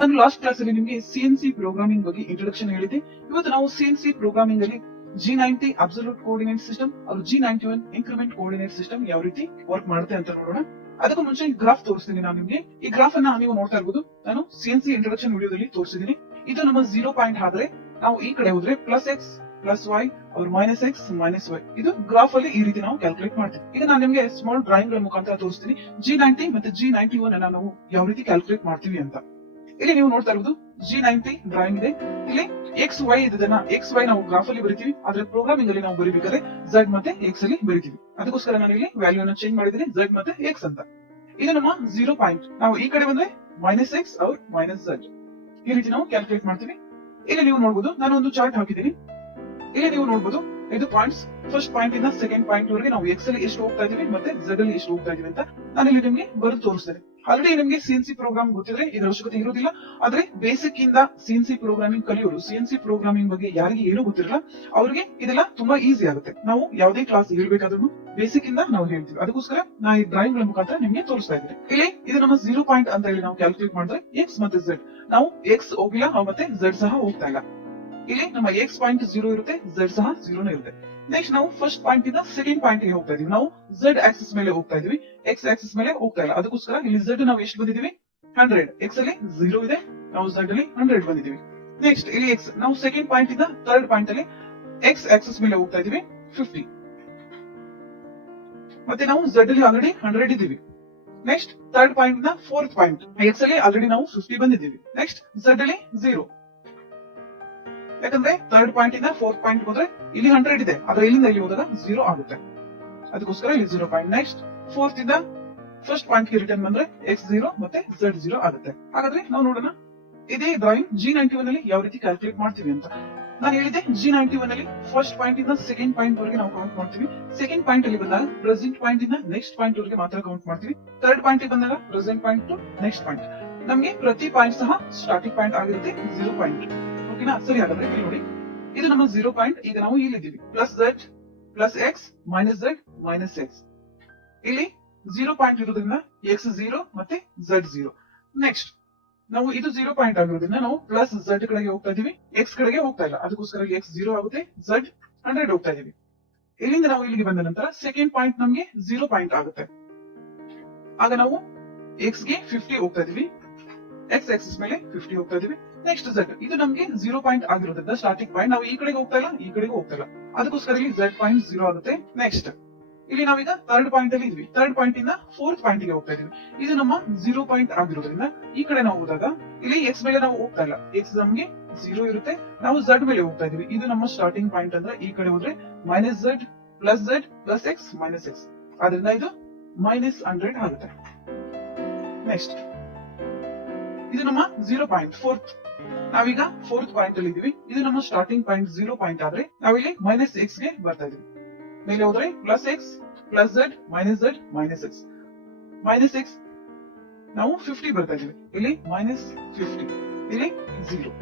ನಾನು last class ಅಲ್ಲಿ ನಿಮಗೆ ಸಿಎನ್ಸಿ ಪ್ರೋಗ್ರಾಮಿಂಗ್ ಬಗ್ಗೆ ಇಂಟ್ರೊಡಕ್ಷನ್ ಹೇಳಿದ್ದೆ. ಇವತ್ತು ನಾವು ಸಿಎನ್ಸಿ ಪ್ರೋಗ್ರಾಮಿಂಗ್ ಅಲ್ಲಿ G90 ಅಬ್ಸಲ್ಯೂಟ್ ಕೋಆರ್ಡಿನೇಟ್ ಸಿಸ್ಟಮ್ ಹಾಗೂ G91 ಇನ್ಕ್ರಿಮೆಂಟ್ ಕೋಆರ್ಡಿನೇಟ್ ಸಿಸ್ಟಮ್ ಯಾವ ರೀತಿ ವರ್ಕ್ ಮಾಡುತ್ತೆ ಅಂತ ನೋಡೋಣ. ಅದಕ್ಕೂ ಮುಂಚೆ ಗ್ರಾಫ್ ತೋರಿಸ್ತೀನಿ ನಾನು ನಿಮಗೆ. ಈ ಗ್ರಾಫ್ ಅನ್ನ ನೀವು ನೋಡ್ತಾ ಇರಬಹುದು. ನಾನು ಸಿಎನ್ಸಿ ಇಂಟ್ರೊಡಕ್ಷನ್ ವಿಡಿಯೋದಲ್ಲಿ ತೋರಿಸಿದ್ದೀನಿ. ಇದು ನಮ್ಮ 0 ಪಾಯಿಂಟ್ ಆದ್ರೆ ನಾವು ಈ ಕಡೆ ಹೋದ್ರೆ ಪ್ಲಸ್ ಎಕ್ಸ್ ಪ್ಲಸ್ ವೈ ಅವ್ರ ಮೈನಸ್ ಎಕ್ಸ್ ಮೈನಸ್ ವೈ. ಇದು ಗ್ರಾಫ್ ಅಲ್ಲಿ ಈ ರೀತಿ ನಾವು ಕ್ಯಾಲ್ಕುಲೇಟ್ ಮಾಡ್ತೀವಿ. ಈಗ ನಾನು ನಿಮಗೆ ಸ್ಮಾಲ್ ಡ್ರಾಯಿಂಗ್ ಗಳ ಮುಖಾಂತರ ತೋರಿಸ್ತೀನಿ G90 ಮತ್ತೆ G91 ಅನ್ನ ನಾವು ಯಾವ ರೀತಿ ಕ್ಯಾಲ್ಕುಲೇಟ್ ಮಾಡ್ತೀವಿ ಅಂತ. ಇಲ್ಲಿ ನೀವು ನೋಡ್ತಾ ಇರೋದು G90 ಡ್ರಾಯಿಂಗ್ ಇದೆ. ಇಲ್ಲಿ ಎಕ್ಸ್ ವೈ ಇದನ್ನ ಎಕ್ಸ್ ವೈ ನಾವು ಗ್ರಾಫ್ ಅಲ್ಲಿ ಬರಿತೀವಿ, ಆದ್ರೆ ಪ್ರೋಗ್ರಾಮಿಂಗ್ ಅಲ್ಲಿ ನಾವು ಬರೀಬೇಕಾದ್ರೆ Z ಮತ್ತೆ ಎಕ್ಸ್ ಅಲ್ಲಿ ಬರಿತೀವಿ. ಅದಕ್ಕೋಸ್ಕರ ನಾನು ಇಲ್ಲಿ ವ್ಯಾಲ್ಯೂ ಅನ್ನು ಚೇಂಜ್ ಮಾಡಿದ್ದೀನಿ Z ಮತ್ತೆ ಎಕ್ಸ್ ಅಂತ. ಇದು ನಮ್ಮ 0 ಪಾಯಿಂಟ್. ನಾವು ಈ ಕಡೆ ಬಂದ್ರೆ ಮೈನಸ್ ಎಕ್ಸ್ ಅವ್ರ ಮೈನಸ್ Z. ಈ ರೀತಿ ನಾವು ಕ್ಯಾಲ್ಕುಲೇಟ್ ಮಾಡ್ತೀವಿ. ಇಲ್ಲಿ ನೀವು ನೋಡಬಹುದು, ನಾನು ಒಂದು ಚಾರ್ಟ್ ಹಾಕಿದ್ದೀನಿ. ಇಲ್ಲಿ ನೀವು ನೋಡಬಹುದು ಇದು ಪಾಯಿಂಟ್ಸ್. ಫಸ್ಟ್ ಪಾಯಿಂಟ್ ಇಂದ ಸೆಕೆಂಡ್ ಪಾಯಿಂಟ್ ವರೆಗೆ ನಾವು ಎಕ್ಸ್ ಅಲ್ಲಿ ಎಷ್ಟು ಹೋಗ್ತಾ ಇದೀವಿ ಮತ್ತೆ Z ಅಲ್ಲಿ ಎಷ್ಟು ಹೋಗ್ತಾ ಇದೀವಿ ಅಂತ ನಾನು ಇಲ್ಲಿ ನಿಮಗೆ ಬರೆದು ತೋರಿಸ್ತೇನೆ. ಆಲ್ರೆಡಿ ನಿಮಗೆ ಸಿಎನ್ಸಿ ಪ್ರೋಗ್ರಾಮ್ ಗೊತ್ತಿದ್ರೆ ಇದರ ಅವಶ್ಯಕತೆ ಇರೋದಿಲ್ಲ. ಆದ್ರೆ ಬೇಸಿಕ್ ಇಂದ ಸಿಎನ್ಸಿ ಪ್ರೋಗ್ರಾಮಿಂಗ್ ಕಲಿಯೋರು, ಸಿಎನ್ಸಿ ಪ್ರೋಗ್ರಾಮಿಂಗ್ ಬಗ್ಗೆ ಯಾರಿಗೆ ಏನೂ ಗೊತ್ತಿರಲ್ಲ ಅವ್ರಿಗೆ ಇದೆಲ್ಲ ತುಂಬಾ ಈಸಿ ಆಗುತ್ತೆ. ನಾವು ಯಾವುದೇ ಕ್ಲಾಸ್ ಹೇಳ್ಬೇಕಾದ್ರೂ ಬೇಸಿಕ್ ಇಂದ ನಾವು ಹೇಳ್ತೀವಿ. ಅದಕ್ಕೋಸ್ಕರ ನಾ ಈ ಡ್ರಾಯಿಂಗ್ ಗಳ ಮುಖಾಂತರ ನಿಮಗೆ ತೋರಿಸ್ತಾ ಇದ್ದೀನಿ. ಇಲ್ಲಿ ಇದು ನಮ್ಮ 0 ಪಾಯಿಂಟ್ ಅಂತ ಹೇಳಿ ನಾವು ಕ್ಯಾಲ್ಕುಲೇಟ್ ಮಾಡಿದ್ರೆ ಎಕ್ಸ್ ಮತ್ತೆ Z. ನಾವು ಎಕ್ಸ್ ಹೋಗಿಲ್ಲ ಮತ್ತೆ Z ಸಹ ಹೋಗ್ತಾ ಇಲ್ಲ. ಇಲ್ಲಿ ನಮ್ಮ ಎಕ್ಸ್ ಪಾಯಿಂಟ್ 0 ಇರುತ್ತೆ, Z ಸಹ 0 ಇರುತ್ತೆ. ನೆಕ್ಸ್ಟ್ ನಾವು ಫಸ್ಟ್ ಪಾಯಿಂಟ್ ಇಂದ ಸೆಕೆಂಡ್ ಪಾಯಿಂಟ್ ಗೆ ಹೋಗ್ತಾ ಇದೀವಿ. ನಾವು Z ಆಕ್ಸಿಸ್ ಮೇಲೆ ಹೋಗ್ತಾ ಇದೀವಿ, ಎಕ್ಸ್ ಆಕ್ಸಿಸ್ ಮೇಲೆ ಹೋಗ್ತಾ ಇಲ್ಲ. ಅದಕ್ಕೋಸ್ಕರ ಇಲ್ಲಿ Z ನಾವು ಎಷ್ಟು ಬಂದಿದೀವಿ 100. ಎಕ್ಸ್ ಅಲ್ಲಿ 0 ಇದೆ, ನಾವು Z ಅಲ್ಲಿ 100 ಬಂದಿದೀವಿ. ನೆಕ್ಸ್ಟ್ ಇಲ್ಲಿ ಎಕ್ಸ್ ನಾವು ಸೆಕೆಂಡ್ ಪಾಯಿಂಟ್ ಇಂದ ಥರ್ಡ್ ಪಾಯಿಂಟ್ ಅಲ್ಲಿ ಎಕ್ಸ್ ಆಕ್ಸಿಸ್ ಮೇಲೆ ಹೋಗ್ತಾ ಇದೀವಿ 50. ಮತ್ತೆ ನಾವು Z ಅಲ್ಲಿ ಆಲ್ರೆಡಿ 100 ಇದೀವಿ. ನೆಕ್ಸ್ಟ್ ಥರ್ಡ್ ಪಾಯಿಂಟ್ ಇಂದ ಫೋರ್ತ್ ಪಾಯಿಂಟ್ ಎಕ್ಸ್ ಅಲ್ಲಿ ಆಲ್ರೆಡಿ ನಾವು 50 ಬಂದಿದ್ದೀವಿ. ನೆಕ್ಸ್ಟ್ Z ಅಲ್ಲಿ 0. ಯಾಕಂದ್ರೆ ಥರ್ಡ್ ಪಾಯಿಂಟ್ ಇಂದ ಫೋರ್ತ್ ಪಾಯಿಂಟ್ ಹೋದ್ರೆ ಇಲ್ಲಿ 100 ಇದೆ, ಆದ್ರೆ ಇಲ್ಲಿಂದ ಇಲ್ಲಿ ಹೋದಾಗ 0 ಆಗುತ್ತೆ. ಅದಕ್ಕೋಸ್ಕರ ಇಲ್ಲಿ 0 ಪಾಯಿಂಟ್. ನೆಕ್ಸ್ಟ್ ಫೋರ್ತ್ ಇಂದ ಫಸ್ಟ್ ಪಾಯಿಂಟ್ ಗೆ ರಿಟರ್ನ್ ಬಂದ್ರೆ ಎಕ್ಸ್ 0 ಮತ್ತೆ Z 0 ಆಗುತ್ತೆ. ಹಾಗಾದ್ರೆ ನಾವು ನೋಡೋಣ ಇದೇ ಡ್ರಾಯಿಂಗ್ G91 ಅಲ್ಲಿ ಯಾವ ರೀತಿ ಕ್ಯಾಲ್ಕುಲೇಟ್ ಮಾಡ್ತೀವಿ ಅಂತ. ನಾನು ಹೇಳಿದೆ G91 ಅಲ್ಲಿ ಫಸ್ಟ್ ಪಾಯಿಂಟ್ ಇಂದ ಸೆಕೆಂಡ್ ಪಾಯಿಂಟ್ ವರೆಗೆ ನಾವು ಕೌಂಟ್ ಮಾಡ್ತೀವಿ. ಸೆಕೆಂಡ್ ಪಾಯಿಂಟ್ ಅಲ್ಲಿ ಬಂದಾಗ ಪ್ರೆಸೆಂಟ್ ಪಾಯಿಂಟ್ ಇಂದ ನೆಕ್ಸ್ಟ್ ಪಾಯಿಂಟ್ ವರೆಗೆ ಮಾತ್ರ ಕೌಂಟ್ ಮಾಡ್ತೀವಿ. ಥರ್ಡ್ ಪಾಯಿಂಟ್ ಬಂದಾಗ present point to next point. ನಮಗೆ ಪ್ರತಿ ಪಾಯಿಂಟ್ ಸಹ ಸ್ಟಾರ್ಟಿಂಗ್ ಪಾಯಿಂಟ್ ಆಗಿರುತ್ತೆ 0 ಪಾಯಿಂಟ್. ಓಕೆನಾ? ಸರಿ, ಹಾಗಾದ್ರೆ ಇಲ್ಲಿ ನೋಡಿ ಇದು ನಮ್ಮ 0 ಪಾಯಿಂಟ್. ಈಗ ನಾವು ಇಲ್ಲಿದ್ದೀವಿ plus Z plus x minus Z minus x. ಇಲ್ಲಿ 0 ಪಾಯಿಂಟ್ ಇರೋದ್ರಿಂದ ಎಕ್ಸ್ 0 ಮತ್ತೆ Z 0. ನೆಕ್ಸ್ಟ್ ನಾವು ಇದು 0 ಪಾಯಿಂಟ್ ಆಗಿರೋದ್ರಿಂದ ನಾವು ಪ್ಲಸ್ Z ಕಡೆಗೆ ಹೋಗ್ತಾ ಇದೀವಿ, ಎಕ್ಸ್ ಕಡೆಗೆ ಹೋಗ್ತಾ ಇಲ್ಲ. ಅದಕ್ಕೋಸ್ಕರ ಎಕ್ಸ್ 0 ಆಗುತ್ತೆ, Z 100 ಹೋಗ್ತಾ ಇದೀವಿ. ಇಲ್ಲಿಂದ ನಾವು ಇಲ್ಲಿಗೆ ಬಂದ ನಂತರ ಸೆಕೆಂಡ್ ಪಾಯಿಂಟ್ ನಮಗೆ 0 ಪಾಯಿಂಟ್ ಆಗುತ್ತೆ. ಆಗ ನಾವು ಎಕ್ಸ್ ಗೆ 50 ಹೋಗ್ತಾ ಇದೀವಿ, ಎಕ್ಸ್ ಆಕ್ಸಿಸ್ ಮೇಲೆ 50 ಹೋಗ್ತಾ ಇದೀವಿ. ನೆಕ್ಸ್ಟ್ Z ಇದು ನಮಗೆ 0 ಪಾಯಿಂಟ್ ಆಗಿರೋದ್ರಿಂದ ಸ್ಟಾರ್ಟಿಂಗ್ ಪಾಯಿಂಟ್ ನಾವು ಈ ಕಡೆಗೆ ಹೋಗ್ತಾ ಇಲ್ಲ, ಈ ಕಡೆಗೆ ಹೋಗ್ತಾ ಇಲ್ಲ. ಅದಕ್ಕೋಸ್ಕರ ಇಲ್ಲಿ Z ಪಾಯಿಂಟ್ 0 ಆಗುತ್ತೆ. ನೆಕ್ಸ್ಟ್ ಇಲ್ಲಿ ನಾವೀಗ ಥರ್ಡ್ ಪಾಯಿಂಟ್ ಅಲ್ಲಿ ಇದ್ವಿ, ಥರ್ಡ್ ಪಾಯಿಂಟ್ ಇಂದ ಫೋರ್ತ್ ಪಾಯಿಂಟ್ ಗೆ ಹೋಗ್ತಾ ಇದೀವಿ. ಇದು ನಮ್ಮ 0 ಪಾಯಿಂಟ್ ಆಗಿರೋದ್ರಿಂದ ಈ ಕಡೆ ನಾವು ಹೋದಾಗ ಇಲ್ಲಿ ಎಕ್ಸ್ ಮೇಲೆ ನಾವು ಹೋಗ್ತಾ ಇಲ್ಲ, ಎಕ್ಸ್ ನಮಗೆ 0 ಇರುತ್ತೆ, ನಾವು Z ಮೇಲೆ ಹೋಗ್ತಾ ಇದೀವಿ. ಇದು ನಮ್ಮ ಸ್ಟಾರ್ಟಿಂಗ್ ಪಾಯಿಂಟ್ ಅಂದ್ರೆ ಈ ಕಡೆ ಹೋದ್ರೆ minus Z plus x minus X. ಆದ್ರಿಂದ ಇದು ಮೈನಸ್ 100 ಆಗುತ್ತೆ. ನೆಕ್ಸ್ಟ್ ಇದು ನಮ್ಮ 0 ಪಾಯಿಂಟ್ ಫೋರ್ತ್. ನಾವೀಗ ಫೋರ್ತ್ ಪಾಯಿಂಟ್ ಅಲ್ಲಿ ಇದೀವಿ. ಇದು ನಮ್ಮ ಸ್ಟಾರ್ಟಿಂಗ್ ಪಾಯಿಂಟ್ 0 ಪಾಯಿಂಟ್ ಆದ್ರೆ ನಾವಿಲ್ಲಿ ಮೈನಸ್ ಎಕ್ಸ್ ಗೆ ಬರ್ತಾ ಇದೀವಿ. ಮೇಲೆ ಹೋದ್ರೆ plus X plus Z minus X minus X ನಾವು 50 ಬರ್ತಾ ಇದೀವಿ. ಇಲ್ಲಿ ಮೈನಸ್ 50, ಇಲ್ಲಿ 0.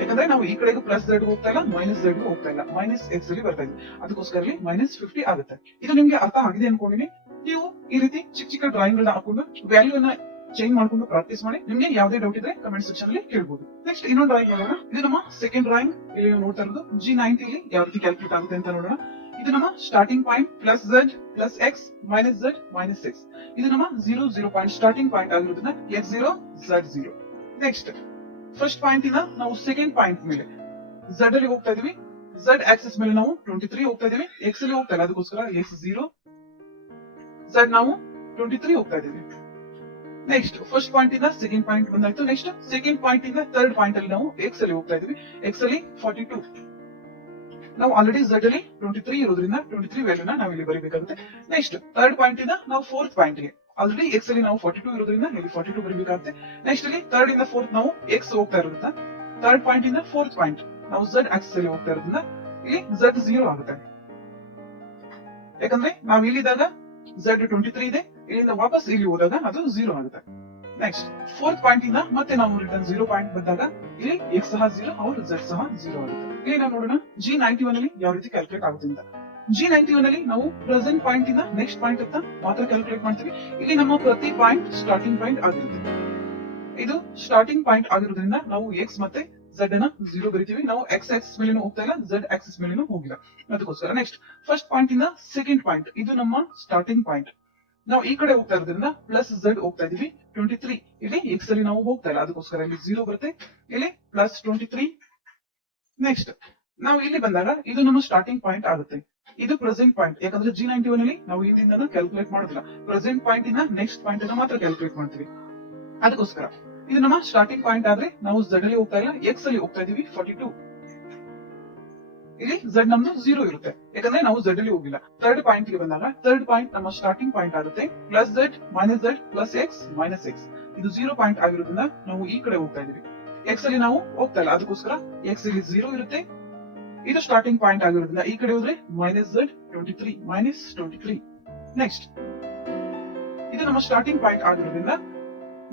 ಯಾಕಂದ್ರೆ ನಾವು ಈ ಕಡೆಗೂ ಪ್ಲಸ್ Z ಹೋಗ್ತಾ ಇಲ್ಲ, ಮೈನಸ್ Z ಹೋಗ್ತಾ ಇಲ್ಲ, ಮೈನಸ್ ಎಕ್ಸ್ ಅಲ್ಲಿ ಬರ್ತಾ ಇದೀವಿ. ಅದಕ್ಕೋಸ್ಕರ ಇಲ್ಲಿ ಮೈನಸ್ 50 ಆಗುತ್ತೆ. ಇದು ನಿಮ್ಗೆ ಅರ್ಥ ಆಗಿದೆ ಅನ್ಕೊಂಡಿನಿ. ನೀವು ಈ ರೀತಿ ಚಿಕ್ಕ ಚಿಕ್ಕ ಡ್ರಾಯಿಂಗ್ ಗಳನ್ನ ಹಾಕೊಂಡು ವ್ಯಾಲ್ಯೂ ಅನ್ನ ಚೇಂಜ್ ಮಾಡ್ಕೊಂಡು ಪ್ರಾಕ್ಟೀಸ್ ಮಾಡಿ. ನಿಮ್ಗೆ ಯಾವುದೇ ಡೌಟ್ ಇದ್ರೆ ಕಮೆಂಟ್ ಸೆಕ್ಷನ್ ಅಲ್ಲಿ ಕೇಳಬಹುದು. ನೆಕ್ಸ್ಟ್ ಇನ್ನೊಂದು ಡ್ರಾಯಿಂಗ್ ನೋಡೋಣ. ಇದು ನಮ್ಮ ಸೆಕೆಂಡ್ ಡ್ರಾಯಿಂಗ್. ಇಲ್ಲಿ ನೀವು ನೋಡ್ತಾ ಇರೋದು G90 ಅಲ್ಲಿ ಯಾವ ರೀತಿ ಕ್ಯಾಲ್ಕುಲೇಟ್ ಆಗುತ್ತೆ ಅಂತ ನೋಡೋಣ. ಇದು ನಮ್ಮ starting point plus Z plus x minus Z minus X. ಇದು ನಮ್ಮ 0 ಪಾಯಿಂಟ್ ಸ್ಟಾರ್ಟಿಂಗ್ ಪಾಯಿಂಟ್ ಆಗಿರೋದ್ರಿಂದ X 0 Z 0. Next first point ಇಂದ ನಾವು ಸೆಕೆಂಡ್ ಪಾಯಿಂಟ್ ಮೇಲೆ Z ಅಲ್ಲಿ ಹೋಗ್ತಾ ಇದೀವಿ, Z ಆಕ್ಸಿಸ್ ಮೇಲೆ ನಾವು 23 ಹೋಗ್ತಾ ಇದೀವಿ, ಎಕ್ಸ್ ಅಲ್ಲಿ ಹೋಗ್ತಾ ಇಲ್ಲ. ಅದಕ್ಕೋಸ್ಕರ ಎಕ್ಸ್ 0 Z ನಾವು 23 ಹೋಗ್ತಾ ಇದೀವಿ. ನೆಕ್ಸ್ಟ್ ಫಸ್ಟ್ ಪಾಯಿಂಟ್ ಇಂದ ಸೆಕೆಂಡ್ ಪಾಯಿಂಟ್ ಬಂದಾಯ್ತು. ನೆಕ್ಸ್ಟ್ ಸೆಕೆಂಡ್ ಪಾಯಿಂಟ್ ಇಂದ ಥರ್ಡ್ ಪಾಯಿಂಟ್ ಅಲ್ಲಿ ನಾವು ಎಕ್ಸ್ ಅಲ್ಲಿ ಹೋಗ್ತಾ ಇದೀವಿ, ಎಕ್ಸ್ ಅಲ್ಲಿ 42. ನಾವು ಆಲ್ರೆಡಿ Z ಅಲ್ಲಿ 23 ಇರೋದ್ರಿಂದ 23 ವ್ಯಾಲ್ಯೂನ ನಾವು ಇಲ್ಲಿ ಬರೀಬೇಕಾಗುತ್ತೆ. ನೆಕ್ಸ್ಟ್ ಥರ್ಡ್ ಪಾಯಿಂಟ್ ಇಂದ ನಾವು ಫೋರ್ತ್ ಪಾಯಿಂಟ್ ಗೆ ಆಲ್ರೆಡಿ ಎಕ್ಸ್ ಅಲ್ಲಿ ನಾವು 42 ಇರೋದ್ರಿಂದ ಇಲ್ಲಿ 42 ಬರೀಬೇಕಾಗುತ್ತೆ. ನೆಕ್ಸ್ಟ್ ಇಲ್ಲಿ ಥರ್ಡ್ ಇಂದ ಫೋರ್ತ್ ನಾವು ಎಕ್ಸ್ ಹೋಗ್ತಾ ಇರೋದ್ರಿಂದ ಥರ್ಡ್ ಪಾಯಿಂಟ್ ಇಂದ ಫೋರ್ತ್ ಪಾಯಿಂಟ್ ನಾವು Z ಆಕ್ಸಿಸ್ ಅಲ್ಲಿ ಹೋಗ್ತಾ ಇರೋದ್ರಿಂದ ಇಲ್ಲಿ Z 0 ಆಗುತ್ತೆ. ಯಾಕಂದ್ರೆ ನಾವು ಇಲ್ಲಿದ್ದಾಗ Z 23 ಇದೆ, ಇಲ್ಲಿಂದ ವಾಪಸ್ ಇಲ್ಲಿ ಹೋದಾಗ ಅದು 0 ಆಗುತ್ತೆ. ನೆಕ್ಸ್ಟ್ ಫೋರ್ತ್ ಪಾಯಿಂಟ್ ಇಂದ ಮತ್ತೆ ನಾವು ರಿಟರ್ನ್ 0 ಪಾಯಿಂಟ್ ಬಂದಾಗ ಇಲ್ಲಿ ಎಕ್ಸ್ ಸಹ 0 और Z ಸಹ 0 ಆಗುತ್ತೆ. ಇಲ್ಲಿ ನಾವು ನೋಡೋಣ G91 ಅಲ್ಲಿ ಯಾವ ರೀತಿ ಕ್ಯಾಲ್ಕುಲೇಟ್ ಆಗುತ್ತೆ ಅಂತ. G91 ಅಲ್ಲಿ ನಾವು ಪ್ರೆಸೆಂಟ್ ಪಾಯಿಂಟ್ ಇಂದ ನೆಕ್ಸ್ಟ್ ಪಾಯಿಂಟ್ ಅಂತ ಮಾತ್ರ ಕ್ಯಾಲ್ಕುಲೇಟ್ ಮಾಡ್ತೀವಿ. ಇಲ್ಲಿ ನಮ್ಮ ಪ್ರತಿ ಪಾಯಿಂಟ್ ಸ್ಟಾರ್ಟಿಂಗ್ ಪಾಯಿಂಟ್ ಆಗಿರುತ್ತೆ. ಇದು ಸ್ಟಾರ್ಟಿಂಗ್ ಪಾಯಿಂಟ್ ಆಗಿರೋದ್ರಿಂದ ನಾವು ಎಕ್ಸ್ ಮತ್ತೆ ಝಡ್ ಅನ್ನ 0 ಬರಿತೀವಿ. ನಾವು ಎಕ್ಸ್ ಆಕ್ಸಿಸ್ ಮೇಲೇನು ಹೋಗ್ತಾ ಇಲ್ಲ, ಝಡ್ ಆಕ್ಸಿಸ್ ಮೇಲೇನು ಹೋಗಿಲ್ಲ. ಅದಕ್ಕೋಸ್ಕರ ನೆಕ್ಸ್ಟ್ ಫಸ್ಟ್ ಪಾಯಿಂಟ್ ಇಂದ ಸೆಕೆಂಡ್ ಪಾಯಿಂಟ್, ಇದು ನಮ್ಮ ಸ್ಟಾರ್ಟಿಂಗ್ ಪಾಯಿಂಟ್. ನಾವು ಈ ಕಡೆ ಹೋಗ್ತಾ ಇರೋದ್ರಿಂದ ಪ್ಲಸ್ ಝಡ್ ಹೋಗ್ತಾ ಇದೀವಿ. 23 ಇಲ್ಲಿ ಎಕ್ಸ್ ಅಲ್ಲಿ ನಾವು ಹೋಗ್ತಾ ಇಲ್ಲ, ಅದಕ್ಕೋಸ್ಕರ ಇಲ್ಲಿ 0 ಬರುತ್ತೆ. ಇಲ್ಲಿ ಪ್ಲಸ್ 23. ನೆಕ್ಸ್ಟ್ ನಾವು ಇಲ್ಲಿ ಬಂದಾಗ ಇದು ನಮ್ಮ ಸ್ಟಾರ್ಟಿಂಗ್ ಪಾಯಿಂಟ್ ಆಗುತ್ತೆ. ಇದು ಪ್ರೆಸೆಂಟ್ ಪಾಯಿಂಟ್, ಯಾಕಂದ್ರೆ G91 ಅಲ್ಲಿ ನಾವು ಇದರಿಂದ ಕ್ಯಾಲ್ಕುಲೇಟ್ ಮಾಡೋದಿಲ್ಲ. ಪ್ರೆಸೆಂಟ್ ಪಾಯಿಂಟ್ ಇಂದ ನೆಕ್ಸ್ಟ್ ಪಾಯಿಂಟ್ ಅನ್ನ ಮಾತ್ರ ಕ್ಯಾಲ್ಕುಲೇಟ್ ಮಾಡ್ತೀವಿ. ಅದಕ್ಕೋಸ್ಕರ ಇದು ನಮ್ಮ ಸ್ಟಾರ್ಟಿಂಗ್ ಪಾಯಿಂಟ್ ಆದ್ರೆ ನಾವು ಝಡ್ ಅಲ್ಲಿ ಹೋಗ್ತಾ ಇಲ್ಲ, ಎಕ್ಸ್ ಅಲ್ಲಿ ಹೋಗ್ತಾ ಇದೀವಿ. 42 ಇಲ್ಲಿ ಝಡ್ ನಮ್ದು 0 ಇರುತ್ತೆ, ಯಾಕಂದ್ರೆ ನಾವು ಝಡ್ ಅಲ್ಲಿ ಹೋಗಿಲ್ಲ. ಥರ್ಡ್ ಪಾಯಿಂಟ್ ಗೆ ಬಂದಾಗ ಥರ್ಡ್ ಪಾಯಿಂಟ್ ನಮ್ಮ ಸ್ಟಾರ್ಟಿಂಗ್ ಪಾಯಿಂಟ್ ಆಗುತ್ತೆ. Plus Z minus Z plus x minus X. ಇದು 0 ಪಾಯಿಂಟ್ ಆಗಿರೋದ್ರಿಂದ ನಾವು ಈ ಕಡೆ ಹೋಗ್ತಾ ಇದೀವಿ. ಎಕ್ಸ್ ಅಲ್ಲಿ ನಾವು ಹೋಗ್ತಾ ಇಲ್ಲ, ಅದಕ್ಕೋಸ್ಕರ ಎಕ್ಸ್ ಇಲ್ಲಿ 0 ಇರುತ್ತೆ. ಇದು ಸ್ಟಾರ್ಟಿಂಗ್ ಪಾಯಿಂಟ್ ಆಗಿರೋದ್ರಿಂದ ಈ ಕಡೆ ಹೋದ್ರೆ ಮೈನಸ್ ಝಡ್ 23 ಮೈನಸ್ 23. ನೆಕ್ಸ್ಟ್ ಇದು ನಮ್ಮ ಸ್ಟಾರ್ಟಿಂಗ್ ಪಾಯಿಂಟ್ ಆಗಿರೋದ್ರಿಂದ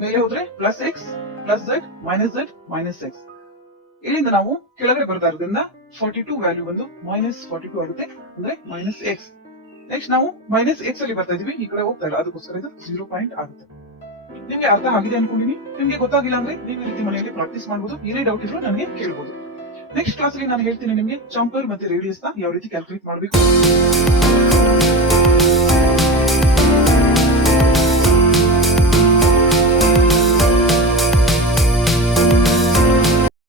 ಮೇಲೆ ಹೋದ್ರೆ plus X plus Z minus X. ಇಲ್ಲಿಂದ ನಾವು ಕೆಳಗಡೆ ಬರ್ತಾ ಇರೋದ್ರಿಂದ 42 ವ್ಯಾಲ್ಯೂ ಬಂದು ಮೈನಸ್ 42 ಆಗುತ್ತೆ, ಅಂದ್ರೆ ಮೈನಸ್ ಎಕ್ಸ್. ನೆಕ್ಸ್ಟ್ ನಾವು ಮೈನಸ್ ಎಕ್ಸ್ ಅಲ್ಲಿ ಬರ್ತಾ ಇದೀವಿ, ಈ ಕಡೆ ಹೋಗ್ತಾ ಇಲ್ಲ, ಅದಕ್ಕೋಸ್ಕರ ಇದು 0 ಪಾಯಿಂಟ್ ಆಗುತ್ತೆ. ನಿಮ್ಗೆ ಅರ್ಥ ಆಗಿದೆ ಅನ್ಕೊಂಡಿನಿ. ನಿಮ್ಗೆ ಗೊತ್ತಾಗಿಲ್ಲ ಅಂದ್ರೆ ನೀವು ಈ ರೀತಿ ಮನೆಯಲ್ಲಿ ಪ್ರಾಕ್ಟೀಸ್ ಮಾಡಬಹುದು. ಏನೇ ಡೌಟ್ ಇದ್ರು ನನಗೆ ಕೇಳಬಹುದು. ನೆಕ್ಸ್ಟ್ ಕ್ಲಾಸ್ ಅಲ್ಲಿ ನಾನು ಹೇಳ್ತೀನಿ ನಿಮ್ಗೆ ಚಂಪರ್ ಮತ್ತೆ ರೇಡಿಯಸ್ ನ ಯಾವ ರೀತಿ ಕ್ಯಾಲ್ಕುಲೇಟ್ ಮಾಡಬೇಕು.